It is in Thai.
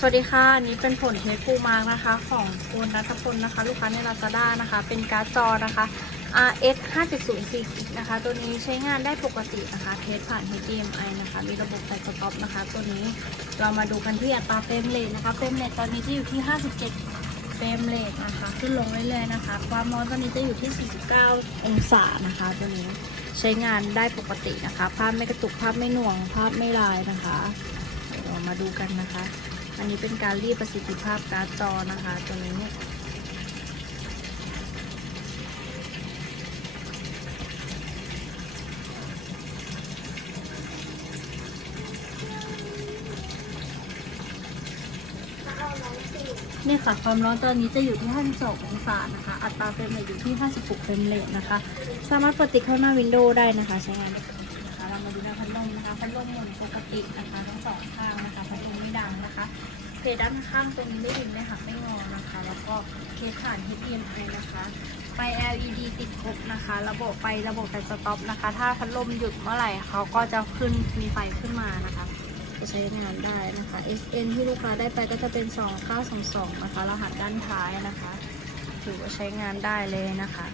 สวัสดีค่ะอันนี้เป็นผลเทสฟูมาร์กนะคะ ของคุณนัทพลนะคะ ลูกค้าใน Lazada นะคะ เป็นการ์ดจอนะคะ RS 5.0นะคะ ตัวนี้ใช้งานได้ปกตินะคะ เทสผ่าน HDMI นะคะ มีระบบไฟสต็อปนะคะ ตัวนี้เรามาดูกันที่อัตราเฟรมเรทนะคะ เฟรมเรทตอนนี้จะอยู่ที่ 57 เฟรมเรทนะคะ ขึ้นลงเรื่อยๆนะคะ ความร้อนตอนนี้จะอยู่ที่ 49 องศานะคะ ตัวนี้ใช้งานได้ปกตินะคะ ภาพไม่กระตุก ภาพไม่หน่วง ภาพไม่ลายนะคะ เรามาดูกันนะคะ อันนี้เป็นการรีดประสิทธิภาพการ์ดจอนะคะตัวนี้เนี่ยค่ะความร้อนตอนนี้จะอยู่ที่ 52 องศานะคะ อัตราเฟรมเรทอยู่ที่ 56 เฟรมเรทนะคะ สามารถเปิดติดเข้าหน้าวินโดว์ได้นะคะ ใช้งานได้นะคะเรามาดูหน้าพัดลมนะคะ พัดลมหมุนปกตินะคะทั้งสองข้างนะคะพัดลม ดด้านข้างตรงนี้ไม่ดึงไม่หักไม่งอนะคะ แล้วก็เคสผ่าน HDMI นะคะไฟ LED ติดครบนะคะ ระบบไฟระบบไฟสต็อปนะคะ ถ้าพัดลมหยุดเมื่อไหร่เขาก็จะขึ้นมีไฟขึ้นมานะคะ จะใช้งานได้นะคะ SN ที่ลูกค้าได้ไปก็จะเป็น 2922 นะคะ รหัสด้านท้ายนะคะ ถือว่าใช้งานได้เลยนะคะ